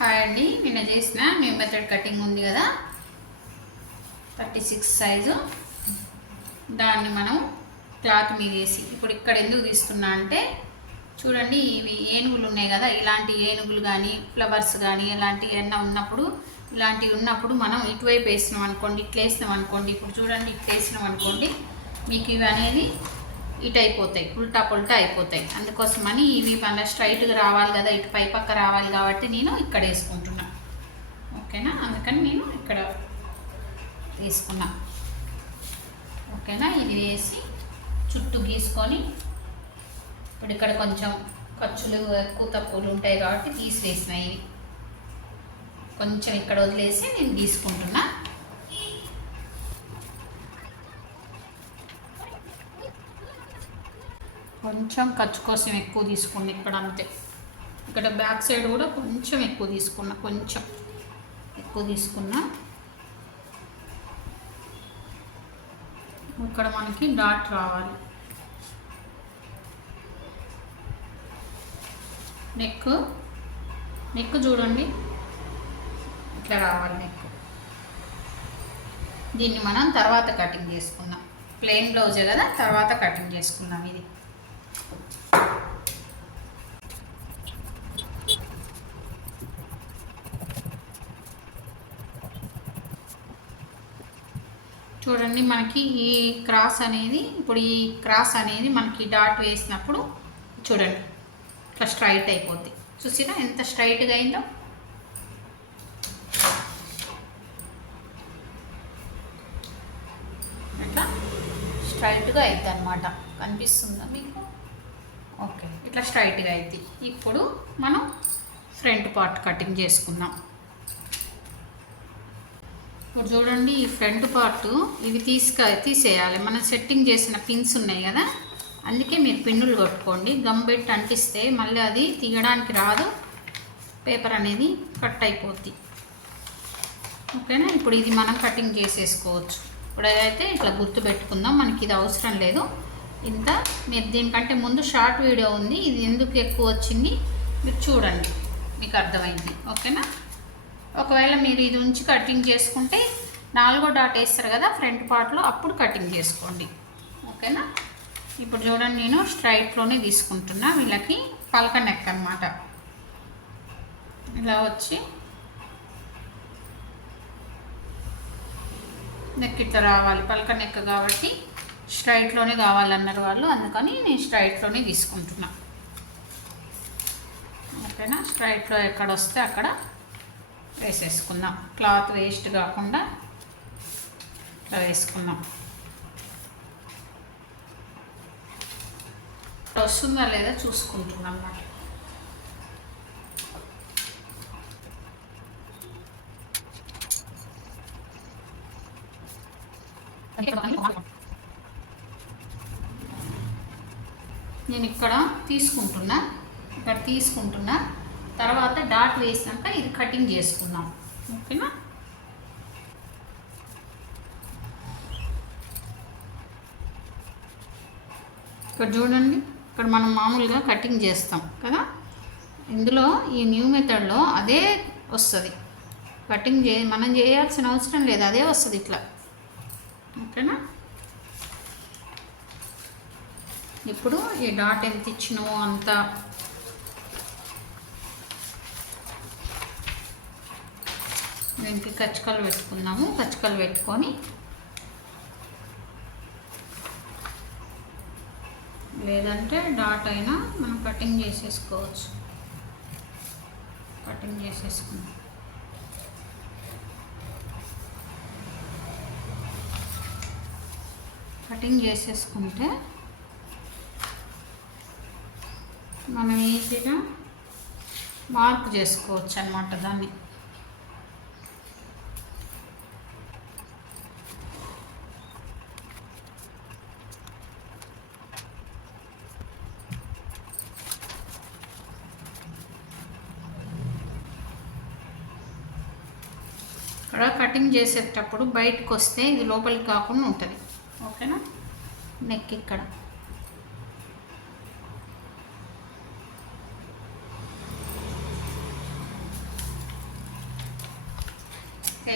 Hi అండి. నిన్న చేసిన మీ మెథడ్ కటింగ్ ఉంది కదా. Thirty six size. దాన్ని మనం క్లాత్ మీద వేసి ఇప్పుడు ఇక్కడ ఎందుకు తీస్తున్నా అంటే చూడండి ఇవి ఏనుగులు ఉన్నాయి కదా. ఇలాంటి ఏనుగులు కానీ ఫ్లవర్స్ కానీ ఇలాంటివి ఏమన్నా ఉన్నప్పుడు ఇలాంటివి ఉన్నప్పుడు మనం ఇటువైపు వేసినాం అనుకోండి ఇట్లా వేసినాం అనుకోండి ఇప్పుడు చూడండి ఇట్లా వేసినాం అనుకోండి మీకు ఇవి అనేది ఇటు అయిపోతాయి ఉల్టా పుల్టా అయిపోతాయి. అందుకోసమని ఇవి మన స్ట్రైట్గా రావాలి కదా ఇటు పై పక్క రావాలి కాబట్టి నేను ఇక్కడ వేసుకుంటున్నా. ఓకేనా? అందుకని నేను ఇక్కడ వేసుకున్నా. ఓకేనా? ఇది వేసి చుట్టూ గీసుకొని ఇప్పుడు ఇక్కడ కొంచెం ఖర్చులు ఎక్కువ తక్కువలు ఉంటాయి కాబట్టి తీసివేసినాయి కొంచెం ఇక్కడ వదిలేసి నేను తీసుకుంటున్నా కొంచెం ఖర్చు కోసం ఎక్కువ తీసుకున్నా ఇక్కడ అంతే. ఇక్కడ బ్యాక్ సైడ్ కూడా కొంచెం ఎక్కువ తీసుకున్నా కొంచెం ఎక్కువ తీసుకున్నా. ఇక్కడ మనకి డాట్ రావాలి. నెక్ నెక్ చూడండి. ఇట్లా రావాలి నెక్. దీన్ని మనం తర్వాత కటింగ్ చేసుకుందాం ప్లెయిన్ బ్లౌజే కదా తర్వాత కటింగ్ చేసుకుందాం ఇది. చూడండి మనకి ఈ క్రాస్ అనేది ఇప్పుడు ఈ క్రాస్ అనేది మనకి డాట్ వేసినప్పుడు చూడండి ఇట్లా స్ట్రైట్ అయిపోద్ది. చూసినా ఎంత స్ట్రైట్గా అయిందో? ఇట్లా స్ట్రైట్గా అవుతుంది అనమాట కనిపిస్తుందా మీకు? ఓకే ఇట్లా స్ట్రైట్గా అవుతుంది ఇప్పుడు మనం ఫ్రంట్ పార్ట్ కటింగ్ చేసుకుందాం. ఇప్పుడు చూడండి ఈ ఫ్రంట్ పార్ట్ ఇవి తీసుక తీసేయాలి. మనం సెట్టింగ్ చేసిన పిన్స్ ఉన్నాయి కదా అందుకే మీరు పిన్నులు కొట్టుకోండి. గమ్ పెట్టి అంటిస్తే మళ్ళీ అది తీయడానికి రాదు. పేపర్ అనేది కట్ అయిపోద్ది. ఓకేనా? ఇప్పుడు ఇది మనం కటింగ్ చేసేసుకోవచ్చు. ఇప్పుడు ఏదైతే ఇట్లా గుర్తు పెట్టుకుందాం మనకి ఇది అవసరం లేదు. ఇంత. మీరు దీనికంటే ముందు షార్ట్ వీడియో ఉంది. ఇది ఎందుకు ఎక్కువ వచ్చింది? మీరు చూడండి. మీకు అర్థమైంది. ఓకేనా? ఒకవేళ మీరు ఇది ఉంచి కటింగ్ చేసుకుంటే నాలుగో డాట్ వేస్తారు కదా ఫ్రంట్ పార్ట్లో అప్పుడు కటింగ్ చేసుకోండి. ఓకేనా? ఇప్పుడు చూడండి నేను స్ట్రైట్లోనే తీసుకుంటున్నా వీళ్ళకి పలక నెక్ అనమాట ఇలా వచ్చి నెక్ ఇట్లా రావాలి. పలక నెక్ కాబట్టి స్ట్రైట్లోనే కావాలన్నారు వాళ్ళు అందుకని నేను స్ట్రైట్లోనే తీసుకుంటున్నా. ఓకేనా? స్ట్రైట్లో ఎక్కడ వస్తే అక్కడ వేసేసుకుందాం. క్లాత్ వేస్ట్ కాకుండా ఇట్లా వేసుకుందాం. వస్తుందా లేదా చూసుకుంటున్నాం అన్నమాట. నేను ఇక్కడ తీసుకుంటున్నా. ఇక్కడ తీసుకుంటున్నా. తర్వాత డాట్ వేసినాక ఇది కటింగ్ చేసుకుందాం. ఓకేనా? ఇక్కడ చూడండి. ఇక్కడ మనం మామూలుగా కటింగ్ చేస్తాం కదా? ఇందులో ఈ న్యూ మెథడ్లో అదే వస్తుంది. కటింగ్ చే మనం చేయాల్సిన అవసరం లేదు. అదే వస్తుంది ఇట్లా. ఓకేనా? ఇప్పుడు ఈ డాట్ ఎంత ఇచ్చినామో అంత దీనికి కచ్చకలు పెట్టుకుందాము. కచ్చకలు పెట్టుకొని లేదంటే డాట్ అయినా మనం కటింగ్ చేసేసుకోవచ్చు. కటింగ్ చేసేసుకుందాం. కటింగ్ చేసేసుకుంటే మనం ఈజీగా మార్క్ చేసుకోవచ్చు అనమాట దాన్ని. ఇక్కడ కటింగ్ చేసేటప్పుడు బయటకు వస్తే ఇది లోపలికి కాకుండా ఉంటుంది. ఓకేనా? నెక్ ఇక్కడ.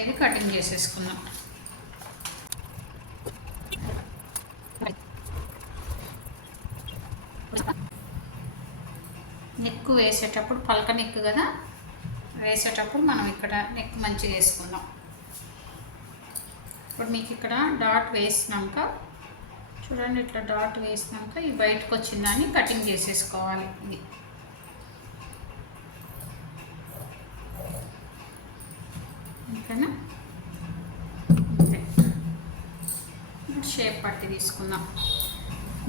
ఇంకా కటింగ్ చేసేసుకుందాం. నెక్ వేసేటప్పుడు పలక నెక్ కదా? వేసేటప్పుడు మనం ఇక్కడ నెక్ మంచిగా వేసుకుందాం. ఇప్పుడు మీకు ఇక్కడ డాట్ వేసినాక చూడండి ఇట్లా డాట్ వేసినాక ఈ బయటకు వచ్చిందాన్ని కటింగ్ చేసేసుకోవాలి. ఇది ఓకేనా? ఇప్పుడు షేప్ పట్టి తీసుకుందాం.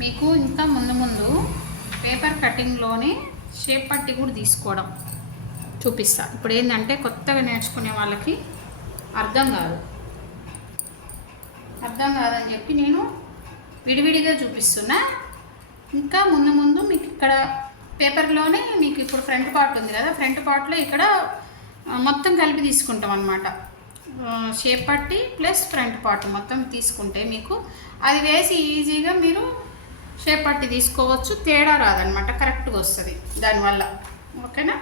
మీకు ఇంకా ముందు ముందు పేపర్ కటింగ్లోనే షేప్ పట్టి కూడా తీసుకోవడం చూపిస్తా. ఇప్పుడు ఏంటంటే కొత్తగా నేర్చుకునే వాళ్ళకి అర్థం కాదు. అర్థం కాదని చెప్పి నేను విడివిడిగా చూపిస్తున్నా. ఇంకా ముందు ముందు మీకు ఇక్కడ పేపర్లోనే మీకు ఇప్పుడు ఫ్రంట్ పార్ట్ ఉంది కదా ఫ్రంట్ పార్ట్లో ఇక్కడ మొత్తం కలిపి తీసుకుంటాం అనమాట షేప్ పట్టి ప్లస్ ఫ్రంట్ పార్ట్ మొత్తం తీసుకుంటే మీకు అది వేసి ఈజీగా మీరు షేప్ పట్టి తీసుకోవచ్చు. తేడా రాదనమాట కరెక్ట్గా వస్తుంది. దానివల్ల. ఓకేనా